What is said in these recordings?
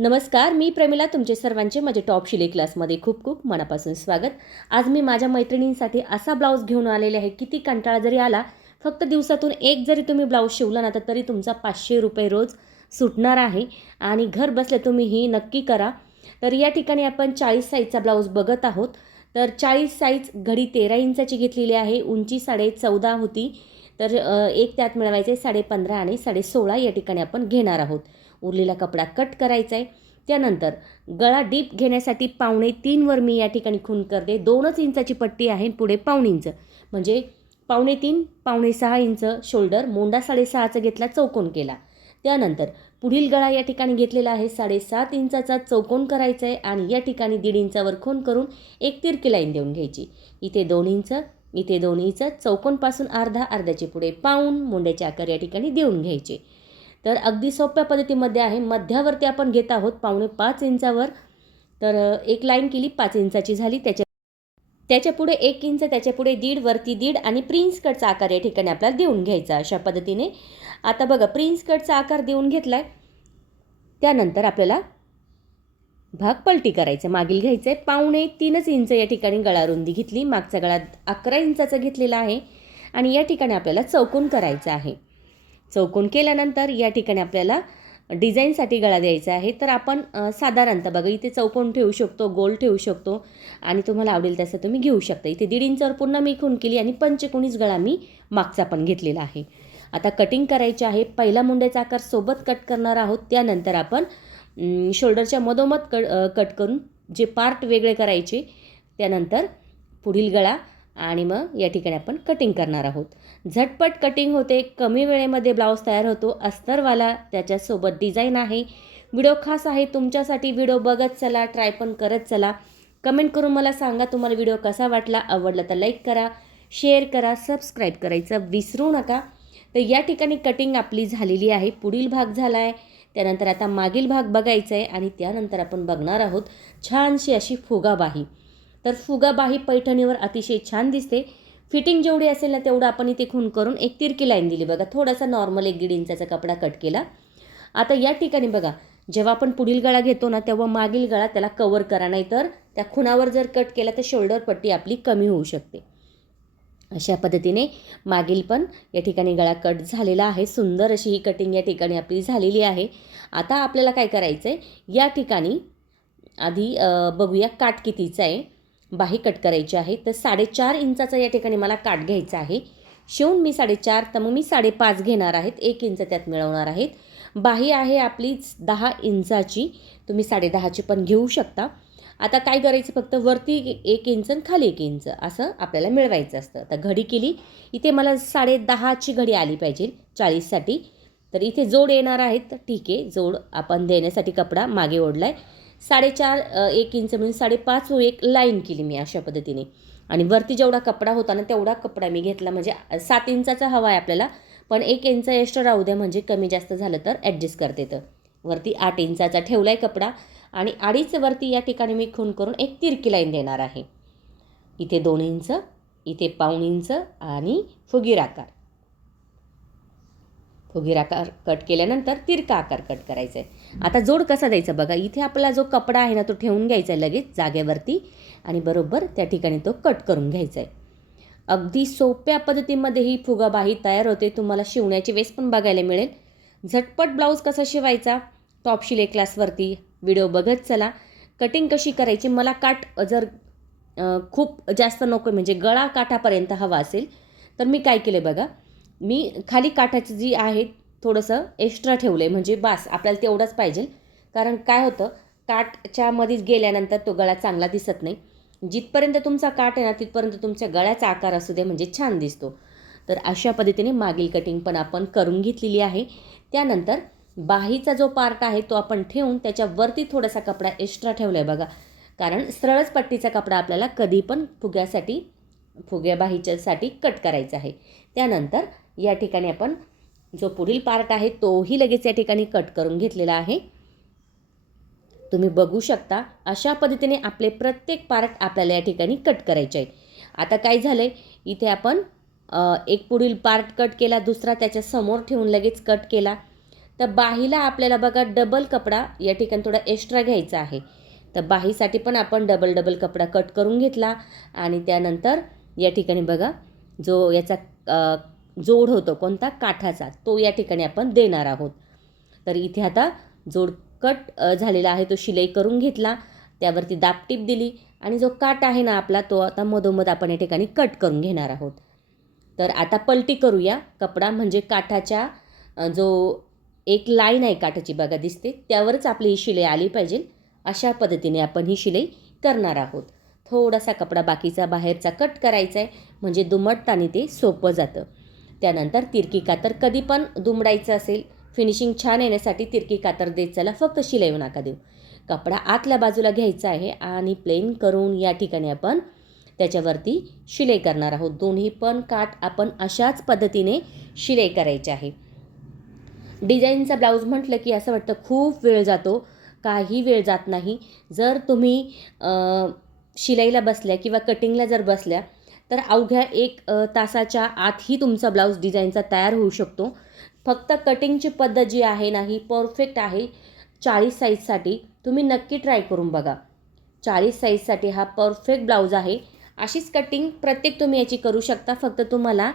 नमस्कार मी प्रमिला तुमचे सर्वांचे माझे टॉप शिले क्लासमध्ये खूप खूप मनापासून स्वागत. आज मी माझ्या मैत्रिणींसाठी असा ब्लाऊज घेऊन आलेले आहे किती कंटाळा जरी आला फक्त दिवसातून एक जरी तुम्ही ब्लाऊज शिवला ना तर तरी तुमचा पाचशे रुपये रोज सुटणार आहे. आणि घर बसल्या तुम्ही ही नक्की करा. तर या ठिकाणी आपण चाळीस साईजचा ब्लाऊज बघत आहोत. तर चाळीस साईज घडी तेरा इंचाची घेतलेली आहे उंची साडे चौदा होती. तर एक त्यात मिळवायचे साडे पंधरा आणि साडे सोळा या ठिकाणी आपण घेणार आहोत. उरलेला कपडा कट करायचा आहे त्यानंतर गळा डीप घेण्यासाठी पावणे तीनवर मी या ठिकाणी खून करते. दोनच इंचाची पट्टी आहे पुढे पाऊण इंच. म्हणजे पावणे तीन पावणे सहा इंच शोल्डर मोंडा साडेसहाचा घेतला चौकोन केला. त्यानंतर पुढील गळा या ठिकाणी घेतलेला आहे. साडेसात इंचाचा चौकोन करायचा आहे आणि या ठिकाणी दीड इंचावर खून करून एक तिरकी लाईन देऊन घ्यायची. इथे दोन इंच इथे दोन इंच चौकोनपासून अर्धा अर्ध्याचे पुढे पाऊण मोंड्याचे आकार या ठिकाणी देऊन घ्यायचे. तर अगदी सोप्या पद्धतीमध्ये आहे. मध्यावरती आपण घेत आहोत पावणे पाच इंचावर. तर एक लाईन केली पाच इंचाची झाली. त्याच्या त्याच्या पुढे एक इंच त्याच्या पुढे दीड वरती दीड आणि प्रिन्स कटचा आकार या ठिकाणी आपल्याला देऊन घ्यायचा अशा पद्धतीने. आता बघा प्रिन्स कटचा आकार देऊन घेतला आहे त्यानंतर आपल्याला भाग पलटी करायचा. मागील घ्यायचं आहे पावणे तीनच इंच या ठिकाणी गळा रुंदी घेतली. मागचा गळा अकरा इंचाचा घेतलेला आहे. आणि या ठिकाणी आपल्याला चौकोन करायचा आहे. चौकोन केल्यानंतर या ठिकाणी आपल्याला डिझाईनसाठी गळा द्यायचा आहे. तर आपण साधारणतः बघा इथे चौकोन ठेवू शकतो गोल ठेवू शकतो आणि तुम्हाला आवडेल तसं तुम्ही घेऊ शकता. इथे दीड इंचावर पुन्हा मी खून केली आणि पंचकोणीस गळा मी मागचा पण घेतलेला आहे. आता कटिंग करायचे आहे. पहिला मुंड्याचा आकार सोबत कट करणार आहोत. त्यानंतर आपण शोल्डरच्या मधोमध कट कट करून जे पार्ट वेगळे करायचे त्यानंतर पुढील गळा आणि मग या ठिकाणी आपण कटिंग करणार आहोत. झटपट कटिंग होते कमी वेळेमध्ये ब्लाऊज तयार होतो. अस्तरवाला त्याच्यासोबत डिझाईन आहे. व्हिडिओ खास आहे तुमच्यासाठी व्हिडिओ बघत चला ट्राय पण करत चला. कमेंट करून मला सांगा तुम्हाला व्हिडिओ कसा वाटला. आवडला तर लाईक करा शेअर करा सबस्क्राईब करायचं विसरू नका. तर या ठिकाणी कटिंग आपली झालेली आहे. पुढील भाग झाला आहे त्यानंतर आता मागील भाग बघायचा आहे आणि त्यानंतर आपण बघणार आहोत छानशी अशी फुगाबाही. तर फुगाबाही पैठणीवर अतिशय छान दिसते. फिटिंग जेवढी असेल ना तेवढं आपण इथे खून करून एक तिरकी लाईन दिली. बघा थोडासा नॉर्मल एक दीड इंचाचा कपडा कट केला. आता या ठिकाणी बघा जेव्हा आपण पुढील गळा घेतो ना तेव्हा मागील गळा त्याला कवर करा नाही तर त्या खुणावर जर कट केला तर शोल्डर पट्टी आपली कमी होऊ शकते. अशा पद्धतीने मागील पण या ठिकाणी गळा कट झालेला आहे. सुंदर अशी ही कटिंग या ठिकाणी आपली झालेली आहे. आता आपल्याला काय करायचं आहे या ठिकाणी आधी बघूया काट कितीचा आहे. बाही कट करायची आहे. तर साडेचार इंचाचा या ठिकाणी मला काट घ्यायचा आहे. शिवून मी साडेचार तर मग मी साडेपाच घेणार आहेत. एक इंच त्यात मिळवणार आहेत. बाही आहे आपली दहा इंचाची. तुम्ही साडेदहाची पण घेऊ शकता. आता काय करायचं? फक्त वरती एक इंच आणि खाली एक इंच असं आपल्याला मिळवायचं असतं. आता घडी केली इथे मला साडे दहाची घडी आली पाहिजे चाळीससाठी. तर इथे जोड येणार आहेत. ठीक आहे जोड आपण देण्यासाठी कपडा मागे ओढला आहे साडेचार एक इंच म्हणजे साडेपाच व एक लाईन केली मी अशा पद्धतीने. आणि वरती जेवढा कपडा होता ना तेवढा कपडा मी घेतला. म्हणजे सात इंचाचा हवा आहे आपल्याला पण एक इंच एक्स्ट्रा राहू द्या म्हणजे कमी जास्त झालं तर ॲडजस्ट करते तर वरती आठ इंचाचा ठेवला आहे कपडा आणि अडीच वरती या ठिकाणी मी खून करून एक तिरकी लाईन देणार आहे. इथे दोन इंच इथे पाऊण इंच आणि फुगीर आकार. फुगीर आकार कट केल्यानंतर तिरका आकार कट करायचा आहे आता जोड कसा द्यायचा बघा इथे आपला जो कपडा आहे ना तो ठेवून घ्यायचा आहे लगेच जागेवरती आणि बरोबर त्या ठिकाणी तो कट करून घ्यायचा आहे अगदी सोप्या पद्धतीमध्ये ही फुगाबाही तयार होते तुम्हाला शिवण्याची वेस पण बघायला मिळेल. झटपट ब्लाऊज कसा शिवायचा? टॉप शिले क्लासवरती व्हिडिओ बघत चला. कटिंग कशी करायची? मला काट जर खूप जास्त नको म्हणजे गळा काठापर्यंत हवा असेल तर मी काय केलं बघा? मी खाली काठाची जी आहे थोडंसं एक्स्ट्रा ठेवलं आहे म्हणजे बास आपल्याला तेवढंच पाहिजे. कारण काय होतं काठच्यामध्येच गेल्यानंतर तो गळा चांगला दिसत नाही. जिथपर्यंत तुमचा काठ आहे ना तिथपर्यंत तुमच्या गळ्याचा आकार असू दे म्हणजे छान दिसतो. तर अशा पद्धतीने मागील कटिंग पण आपण करून घेतलेली आहे. त्यानंतर बाहीचा जो पार्ट आहे तो आपण ठेवून त्याच्यावरती थोडासा कपडा एक्स्ट्रा ठेवला आहे बघा. कारण सरळच पट्टीचा कपडा आपल्याला कधी पण फुग्यासाठी फुग्या बाहीच्यासाठी कट करायचा आहे. त्यानंतर या ठिकाणी आपण जो पुढील पार्ट आहे तोही लगेच या ठिकाणी कट करून घेतलेला आहे. तुम्ही बघू शकता अशा पद्धतीने आपले प्रत्येक पार्ट आपल्याला या ठिकाणी कट करायचे आहे आता काय झालं आहे इथे आपण एक पुढील पार्ट कट केला दुसरा त्याच्यासमोर ठेवून लगेच कट केला. तर बाहीला आपल्याला बघा डबल कपडा या ठिकाणी थोडा एक्स्ट्रा घ्यायचा आहे. तर बाहीसाठी पण आपण डबल डबल कपडा कट करून घेतला आणि त्यानंतर या ठिकाणी बघा जो याचा जोड होतो कोणता? काठाचा. तो या ठिकाणी आपण देणार आहोत. तर इथे आता जोड कट झालेला आहे. तो शिलाई करून घेतला. त्यावरती दापटीप दिली आणि जो काट आहे ना आपला तो आता मधोमध आपण या ठिकाणी कट करून घेणार आहोत. तर आता पलटी करूया. कपडा म्हणजे काठाच्या जो एक लाईन आहे काठाची बघा दिसते. त्यावरच आपली ही शिलाई आली पाहिजे. अशा पद्धतीने आपण ही शिलाई करणार आहोत. थोडासा कपडा बाकीचा बाहेरचा कट करायचा आहे म्हणजे दुमटताना ते सोपं जातं. त्यानंतर तिरकी कातर कधी पण दुमडायचं असेल फिनिशिंग छान येण्यासाठी तिरकी कातर देत चला फक्त शिलाई नका देऊ. कपडा आतल्या बाजूला घ्यायचा आहे आणि प्लेन करून या ठिकाणी आपण त्याच्यावरती शिलाई करणार आहोत. दोन्ही पण काठ आपण अशाच पद्धतीने शिलाई करायची आहे. डिझाईनचा ब्लाऊज म्हटलं की असं वाटतं खूप वेळ जातो काही वेळ जात नाही. जर तुम्ही शिलाईला बसल्या किंवा कटिंगला जर बसल्या तर अवघ्या एक तासाच्या आतही तुमचा ब्लाऊज डिझाईनचा तयार होऊ शकतो. फक्त कटिंगची पद्धत जी आहे ना ही परफेक्ट आहे चाळीस साईजसाठी तुम्ही नक्की ट्राय करून बघा. चाळीस साईजसाठी हा परफेक्ट ब्लाऊज आहे. अशीच कटिंग प्रत्येक तुम्ही याची करू शकता फक्त तुम्हाला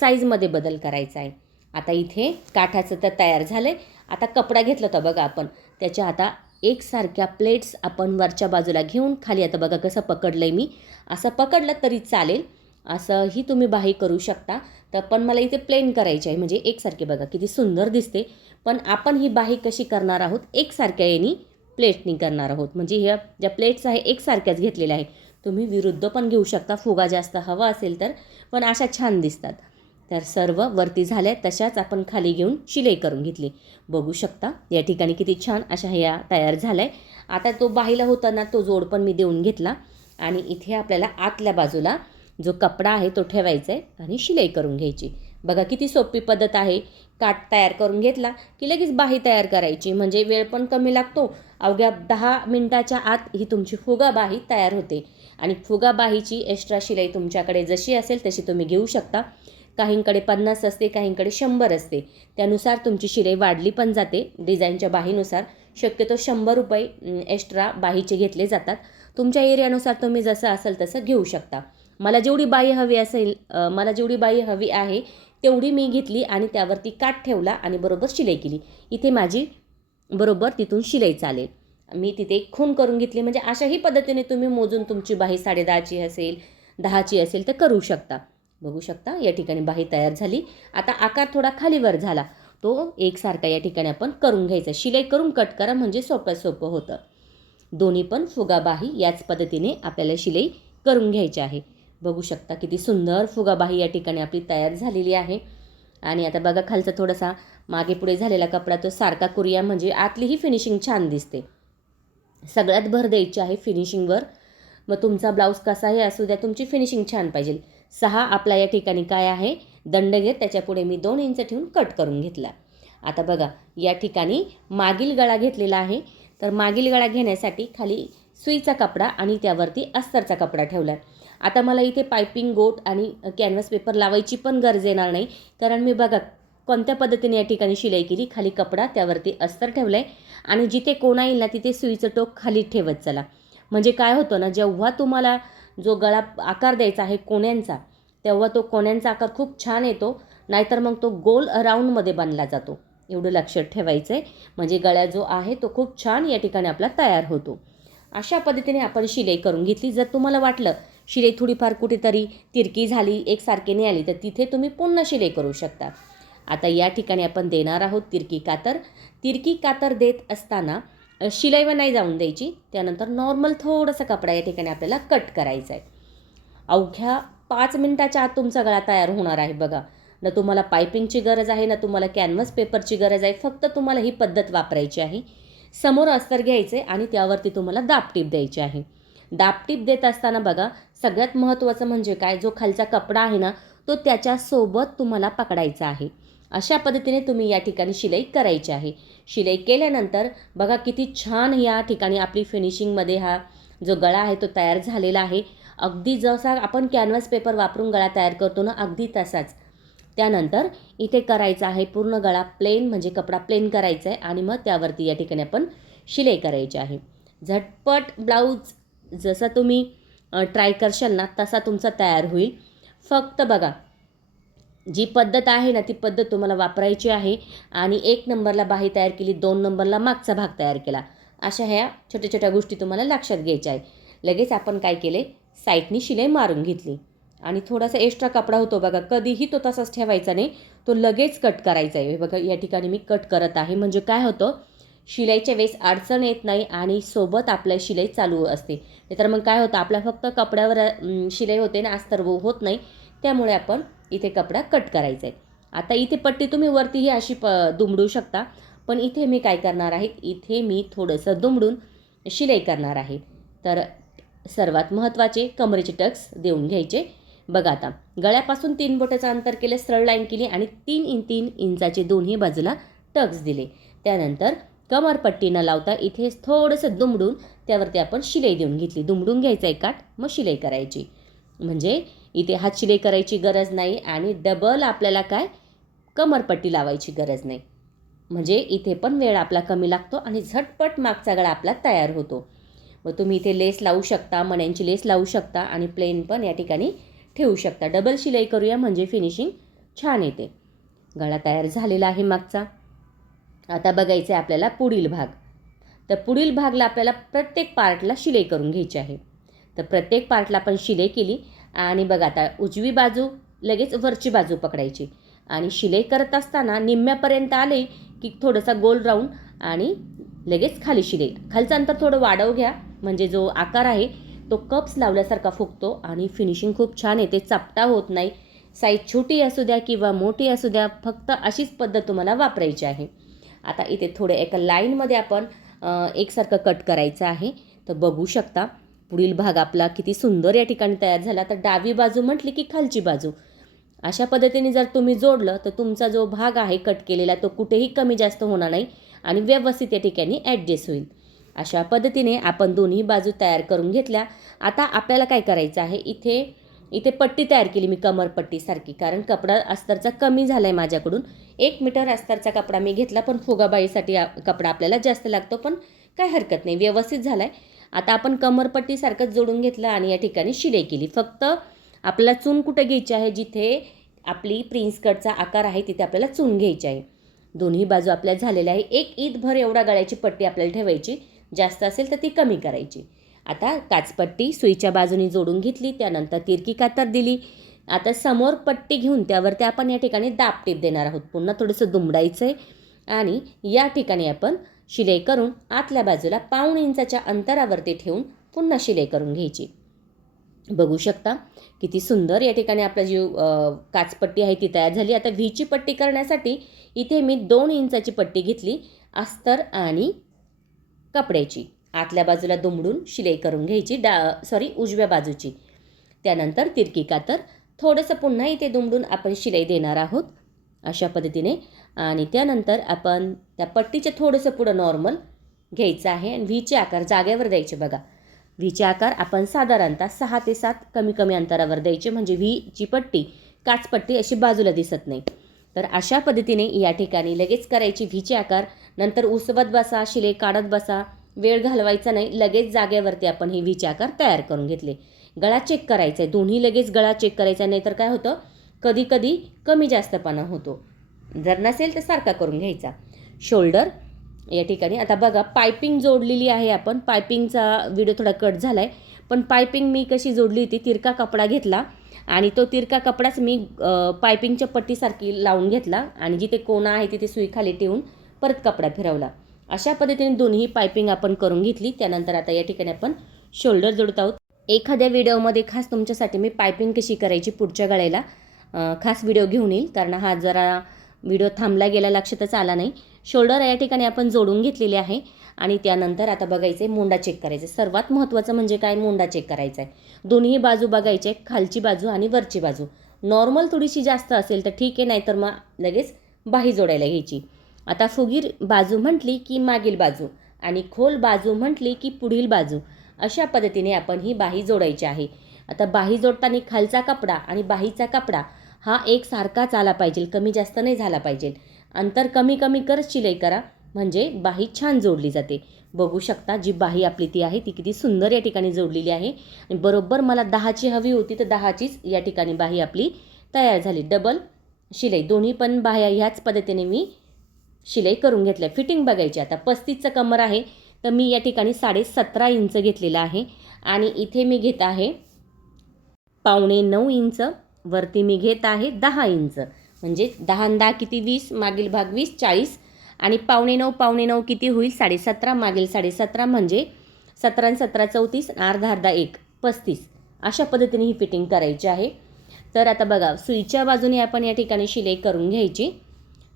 साईजमध्ये बदल करायचा आहे. आता इथे काठाचं तर तयार झालं आहे आता कपडा घेतला होता बघा आपण. त्याच्या आता एकसारख्या प्लेट्स आपण वरच्या बाजूला घेऊन खाली आता बघा कसं पकडलं आहे मी. असं पकडलं तरी चालेल. असंही तुम्ही बाही करू शकता. तर पण मला इथे प्लेन करायची आहे म्हणजे एकसारखे बघा किती सुंदर दिसते. पण आपण ही बाही कशी करणार आहोत? एकसारख्या यांनी प्लेटनी करणार आहोत. म्हणजे ह्या ज्या प्लेट्स आहे एकसारख्याच घेतलेल्या आहे तुम्ही विरुद्ध पण घेऊ शकता. फुगा जास्त हवा असेल तर. पण अशा छान दिसतात. तर सर्व वरती झाल्या तशाच आपण खाली घेऊन शिलाई करून घेतली. बघू शकता या ठिकाणी किती छान अशा ह्या तयार झाल्या. आहे आता तो बाहीला होताना तो जोड पण मी देऊन घेतला आणि इथे आपल्याला आतल्या बाजूला जो कपडा आहे तो ठेवायचा आहे आणि शिलाई करून घ्यायची. बघा किती सोपी पद्धत आहे. काठ तयार करून घेतला की लगेच बाही तयार करायची. म्हणजे वेळ पण कमी लागतो. अवघ्या दहा मिनटाच्या आत ही तुमची फुगा बाही तयार होते. आणि फुगा बाहीची एक्स्ट्रा शिलाई तुमच्याकडे जशी असेल तशी तुम्ही घेऊ शकता. काहींकडे पन्नास असते काहींकडे शंभर असते. त्यानुसार तुमची शिलाई वाढली पण जाते. डिझाईनच्या बाहीनुसार शक्यतो शंभर रुपये एक्स्ट्रा बाहीचे घेतले जातात. तुमच्या एरियानुसार तुम्ही जसं असेल तसं घेऊ शकता. मला जेवढी बाई हवी असेल मला जेवढी बाई हवी आहे तेवढी मी घेतली आणि त्यावरती काठ ठेवला आणि बरोबर शिलाई केली. इथे माझी बरोबर तिथून शिलाई चालेल. मी तिथे खून करून घेतली. म्हणजे अशाही पद्धतीने तुम्ही मोजून तुमची बाही साडेदहाची असेल दहाची असेल तर करू शकता. बघू शकता. या ठिकाणी बाही तयार झाली. आता आकार थोडा खालीवर झाला. तो एकसारखा या ठिकाणी आपण करून घ्यायचा. शिलाई करून कट करा म्हणजे सोपं सोपं होतं. दोन्ही पण फुगाबाही याच पद्धतीने आपल्याला शिलाई करून घ्यायची आहे. बघू शकता किती सुंदर फुगाबाही या ठिकाणी आपली तयार झालेली आहे. आणि आता बघा खालचा थोडासा मागे पुढे झालेला कपडा तो सारखा करूया म्हणजे आतलीही फिनिशिंग छान दिसते. सगळ्यात भर द्यायची आहे फिनिशिंगवर मग तुमचा ब्लाऊज कसाही असू द्या तुमची फिनिशिंग छान पाहिजे. सहा आपला या ठिकाणी काय आहे? दंड घेत त्याच्यापुढे मी दोन इंच ठेवून कट करून घेतला. आता बघा या ठिकाणी मागील गळा घेतलेला आहे. तर मागील गळा घेण्यासाठी खाली सुईचा कपडा आणि त्यावरती अस्तरचा कपडा ठेवला. आहे आता मला इथे पायपिंग गोट आणि कॅनव्हास पेपर लावायची पण गरज येणार नाही. कारण मी बघा कोणत्या पद्धतीने या ठिकाणी शिलाई केली? खाली कपडा त्यावरती अस्तर ठेवलं आहे आणि जिथे कोणा येईल ना तिथे सुईचं टोक खाली ठेवत चला. म्हणजे काय होतं ना जेव्हा तुम्हाला जो गळा आकार द्यायचा आहे कोण्यांचा तेव्हा तो कोण्यांचा आकार खूप छान येतो नाहीतर मग तो गोल राऊंडमध्ये बनला जातो. एवढं लक्षात ठेवायचं आहे म्हणजे गळा जो आहे तो खूप छान या ठिकाणी आपला तयार होतो. अशा पद्धतीने आपण शिलाई करून घेतली. जर तुम्हाला वाटलं शिलाई थोडीफार कुठेतरी तिरकी झाली एकसारखी नाही आली तर तिथे तुम्ही पुन्हा शिलाई करू शकता. आता या ठिकाणी आपण देणार आहोत तिरकी कातर. तिरकी कातर देत असताना शिलाईवर नाही जाऊन द्यायची. त्यानंतर नॉर्मल थोडासा कपडा या ठिकाणी आपल्याला कट करायचा आहे अवघ्या पाच मिनटाच्या आत तुमचा गळा तयार होणार आहे बघा. ना तुम्हाला पायपिंगची गरज आहे ना तुम्हाला कॅनव्हस पेपरची गरज आहे फक्त तुम्हाला ही पद्धत वापरायची आहे. समोर अस्तर घ्यायचे आणि त्यावरती तुम्हाला दापटीप द्यायची आहे. दापटीप देत असताना बघा सगळ्यात महत्त्वाचं म्हणजे काय? जो खालचा कपडा आहे ना तो त्याच्यासोबत तुम्हाला पकडायचा आहे. अशा पद्धतीने तुम्ही या ठिकाणी शिलाई करायची आहे. शिलाई केल्यानंतर बघा किती छान या ठिकाणी आपली फिनिशिंगमध्ये हा जो गळा आहे तो तयार झालेला आहे. अगदी जसा आपण कॅनव्हास पेपर वापरून गळा तयार करतो ना अगदी तसाच. त्यानंतर इथे करायचा आहे पूर्ण गळा प्लेन म्हणजे कपडा प्लेन करायचा आहे आणि मग त्यावरती या ठिकाणी आपण शिलाई करायची आहे. झटपट ब्लाऊज जसा तुम्ही ट्राय करशाल ना तसा तुमचा तयार होईल. फक्त बघा जी पद्धत आहे ना ती पद्धत तुम्हाला वापरायची आहे. आणि एक नंबरला बाही तयार केली दोन नंबरला मागचा भाग तयार केला. अशा ह्या छोट्या छोट्या गोष्टी तुम्हाला लक्षात घ्यायच्या आहे. लगेच आपण काय केले? साईटनी शिलाई मारून घेतली. आणि थोडासा एक्स्ट्रा कपडा होतो बघा कधीही तो तसाच ठेवायचा नाही. तो लगेच कट करायचा आहे. बघा या ठिकाणी मी कट करत आहे. म्हणजे काय होतं? शिलाईच्या वेळेस अडचण येत नाही आणि सोबत आपल्या शिलाई चालू असते. नाहीतर मग काय होतं? आपल्या फक्त कपड्यावर शिलाई होते ना अस्तर तर होत नाही. त्यामुळे आपण इथे कपडा कट करायचा आहे आता इथे पट्टी तुम्ही वरतीही अशी प दुमडू शकता. पण इथे मी काय करणार आहे? इथे मी थोडंसं दुमडून शिलाई करणार आहे. तर सर्वात महत्त्वाचे कमरेचे टक्स देऊन घ्यायचे. बघा आता गळ्यापासून तीन बोटाचं अंतर केले सरळ लाईन केली आणि तीन इन तीन इंचाचे दोन्ही बाजूला टक्स दिले. त्यानंतर कमरपट्टी न लावता इथे थोडंसं दुमडून त्यावरती आपण शिलाई देऊन घेतली. दुमडून घ्यायचा एक काठ मग शिलाई करायची. म्हणजे इथे हात शिलाई करायची गरज नाही आणि डबल आपल्याला काय? कमरपट्टी लावायची गरज नाही. म्हणजे इथे पण वेळ आपला कमी लागतो आणि झटपट मागचा गळा आपला तयार होतो. मग तुम्ही इथे लेस लावू शकता मण्यांची लेस लावू शकता आणि प्लेन पण या ठिकाणी ठेवू शकता. डबल शिलाई करूया म्हणजे फिनिशिंग छान येते. गळा तयार झालेला आहे मागचा. आता बघायचं आहे आपल्याला पुढील भाग. तर पुढील भागला आपल्याला प्रत्येक पार्टला शिलाई करून घ्यायची आहे. तर प्रत्येक पार्टला आपण शिलाई केली. आणि बघा आता उजवी बाजू लगेच वरची बाजू पकडायची. आणि शिलाई करत असताना निम्म्यापर्यंत आले की थोडंसा गोल राऊंड आणि लगेच खाली शिलाई खालचं अंतर थोडं वाढव घ्या म्हणजे जो आकार आहे तो कप्स लावल्यासारखा फुगतो आणि फिनिशिंग खूप छान येते चपटा होत नाही. साईज छोटी असू द्या किंवा मोठी असू द्या फक्त अशीच पद्धत तुम्हाला वापरायची आहे. आता इथे थोडे एका लाईनमध्ये आपण एकसारखं कट करायचं आहे. तर बघू शकता पुढील भाग आपला किती सुंदर या ठिकाणी तयार झाला. तर डावी बाजू म्हटली की खालची बाजू. अशा पद्धतीने जर तुम्ही जोडलं तर तुमचा जो भाग आहे कट केलेला तो कुठेही कमी जास्त होणार नाही आणि व्यवस्थित या ठिकाणी ॲडजस्ट होईल. अशा पद्धतीने आपण दोन्ही बाजू तयार करून घेतल्या. आता आपल्याला काय करायचं आहे? इथे इथे पट्टी तयार केली मी कमरपट्टीसारखी कारण कपडा अस्तरचा कमी झाला आहे माझ्याकडून. एक मीटर अस्तरचा कपडा मी घेतला पण फुगाबाईसाठी कपडा आपल्याला जास्त लागतो पण काय हरकत नाही व्यवस्थित झाला आहे आता आपण कमरपट्टीसारखंच जोडून घेतलं आणि या ठिकाणी शिलाई केली. फक्त आपल्याला चून कुठं घ्यायची आहे? जिथे आपली प्रिन्स कटचा आकार आहे तिथे आपल्याला चून घ्यायची आहे. दोन्ही बाजू आपल्या झालेल्या आहे. एक ईदभर एवढा गळ्याची पट्टी आपल्याला ठेवायची. जास्त असेल तर ती कमी करायची. आता काचपट्टी सुईच्या बाजूने जोडून घेतली त्यानंतर तिरकी कातर दिली. आता समोर पट्टी घेऊन त्यावरती आपण या ठिकाणी दाब टीप देणार आहोत. पुन्हा थोडंसं दुमडायचं आहे आणि या ठिकाणी आपण शिलाई करून आतल्या बाजूला पाऊण इंचाच्या अंतरावरती ठेवून पुन्हा शिलाई करून घ्यायची. बघू शकता किती सुंदर या ठिकाणी आपला जी काचपट्टी आहे ती तयार झाली. आता व्हीची पट्टी करण्यासाठी इथे मी दोन इंचाची पट्टी घेतली अस्तर आणि कपड्याची. आतल्या बाजूला दुमडून शिलाई करून घ्यायची डा सॉरी उजव्या बाजूची. त्यानंतर तिरकी कातर थोडंसं पुन्हा इथे दुमडून आपण शिलाई देणार आहोत. अशा पद्धतीने. आणि त्यानंतर आपण त्या पट्टीचे थोडंसं पुढं नॉर्मल घ्यायचं आहे आणि व्हीचे आकार जागेवर द्यायचे बघा. व्हीचे आकार आपण साधारणतः सहा ते सात कमी कमी अंतरावर द्यायचे म्हणजे व्हीची पट्टी काचपट्टी अशी बाजूला दिसत नाही. तर अशा पद्धतीने या ठिकाणी लगेच करायची व्हीचे आकार. नंतर उसवत बसा शिले काढत बसा. वेळ घालवायचा नाही लगेच जागेवरती आपण हे व्हीचे आकार तयार करून घेतले. गळा चेक करायचा आहे. दोन्ही लगेच गळा चेक करायचा नाही तर काय होतं? कधीकधी कमी जास्तपणा होतो. जर नसेल तर सारखा करून घ्यायचा. शोल्डर या ठिकाणी आता बघा पायपिंग जोडलेली आहे आपण. पायपिंगचा व्हिडिओ थोडा कट झाला आहे पण पायपिंग मी कशी जोडली होती? तिरका कपडा घेतला आणि तो तिरका कपडाच मी पायपिंगच्या पट्टीसारखी लावून घेतला आणि जिथे कोणा आहे तिथे सुई खाली ठेवून परत कपडा फिरवला. अशा पद्धतीने दोन्ही पायपिंग आपण करून घेतली. त्यानंतर आता या ठिकाणी आपण शोल्डर जोडत आहोत. एखाद्या व्हिडिओमध्ये खास तुमच्यासाठी मी पायपिंग कशी करायची पुढच्या गळ्याला? खास व्हिडिओ घेऊन येईल. कारण हा जरा व्हिडिओ थांबला गेला लक्षातच आला नाही. शोल्डर या ठिकाणी आपण जोडून घेतलेले आहे. आणि त्यानंतर आता बघायचं आहे मोंडा चेक करायचं आहे. सर्वात महत्त्वाचं म्हणजे काय? मोंडा चेक करायचा आहे दोन्ही बाजू बघायचे खालची बाजू आणि वरची बाजू. नॉर्मल थोडीशी जास्त असेल तर ठीक आहे नाहीतर मग लगेच बाही जोडायला घ्यायची. आता फुगीर बाजू म्हटली की मागील बाजू आणि खोल बाजू म्हटली की पुढील बाजू. अशा पद्धतीने आपण ही बाही जोडायची आहे. आता बाही जोडताना खालचा कपडा आणि बाहीचा कपडा हा एक सारखाच आला पाहिजे कमी जास्त नाही झाला पाहिजे. अंतर कमी कमी करत शिलाई करा. म्हणजे बाही छान जोडली जाते. बघू शकता जी बाही आपली ती आहे ती किती सुंदर या ठिकाणी जोडलेली आहे. आणि बरोबर मला दहाची हवी होती तर दहाचीच या ठिकाणी बाही आपली तयार झाली. डबल शिलाई. दोन्ही पण बाह्या ह्याच पद्धतीने मी शिलाई करून घेतल्या. फिटिंग बघायची. आता पस्तीसचं कमर आहे तर मी या ठिकाणी साडे सतरा इंच घेतलेलं आहे. आणि इथे मी घेत आहे पावणे नऊ इंच वरती मी घेत आहे दहा इंच. म्हणजे दहा दहा किती वीस मागील भाग वीस चाळीस. आणि पावणे नऊ पावणे नऊ किती होईल? साडेसतरा मागील साडेसतरा म्हणजे सतरा सतरा चौतीस अर्धा अर्धा एक पस्तीस. अशा पद्धतीने ही फिटिंग करायची आहे. तर आता बघा सुईच्या बाजूने आपण या ठिकाणी शिलाई करून घ्यायची.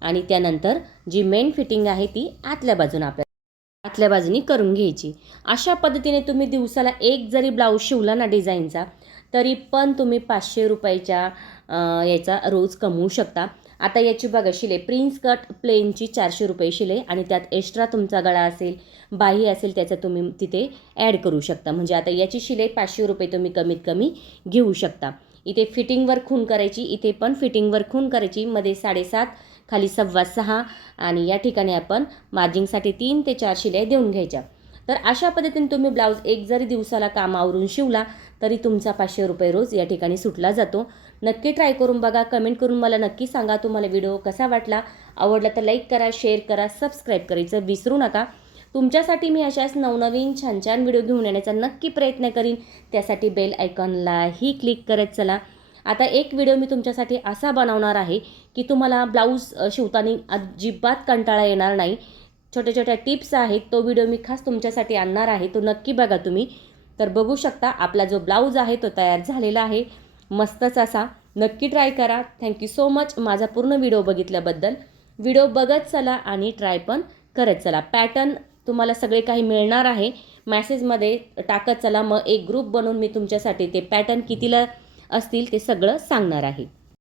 आणि त्यानंतर जी मेन फिटिंग आहे ती आतल्या बाजूने आपल्या आतल्या बाजूनी करून घ्यायची. अशा पद्धतीने तुम्ही दिवसाला एक जरी ब्लाऊज शिवला ना डिझाईनचा तरी पण तुम्ही पाचशे रुपयाच्या याचा रोज कमवू शकता. आता याची बघा शिलाई. प्रिन्स कट प्लेनची चारशे रुपये शिलाई आणि त्यात एक्स्ट्रा तुमचा गळा असेल बाही असेल त्याचा तुम्ही तिथे ॲड करू शकता. म्हणजे आता याची शिलाई पाचशे रुपये तुम्ही कमीत कमी घेऊ शकता. इथे फिटिंगवर खून करायची इथे पण फिटिंगवर खून करायची. मध्ये साडेसात खाली सव्वा सहा आणि या ठिकाणी आपण मार्जिंगसाठी तीन ते चार शिलाई देऊन घ्यायच्या. तर अशा पद्धतीने तुम्ही ब्लाऊज एक जरी दिवसाला कामावरून शिवला तरी तुमचा पाचशे रुपये रोज या ठिकाणी सुटला जातो. नक्की ट्राय करून बघा. कमेंट करून मला नक्की सांगा तुम्हाला व्हिडिओ कसा वाटला. आवडला तर लाईक करा शेअर करा सबस्क्राईब करायचं विसरू नका. तुमच्यासाठी मी अशाच नवनवीन छान छान व्हिडिओ घेऊन येण्याचा नक्की प्रयत्न करीन. त्यासाठी बेल आयकॉनलाही क्लिक करत चला. आता एक व्हिडिओ मी तुमच्यासाठी असा बनवणार आहे की तुम्हाला ब्लाऊज शिवताना अजिबात कंटाळा येणार नाही. छोट्या छोट्या टिप्स आहेत तो व्हिडिओ मी खास तुमच्यासाठी आणणार आहे तो नक्की बघा तुम्ही. तर बघू शकता आपला जो ब्लाऊज आहे तो तयार झालेला आहे. मस्तच असा. नक्की ट्राय करा. थँक्यू सो मच माझा पूर्ण व्हिडिओ बघितल्याबद्दल. व्हिडिओ बघत चला आणि ट्राय पण करत चला. पॅटर्न तुम्हाला सगळे काही मिळणार आहे. मॅसेजमध्ये टाकत चला. मग एक ग्रुप बनवून मी तुमच्यासाठी ते पॅटर्न कितीला असतील ते सगळं सांगणार आहे.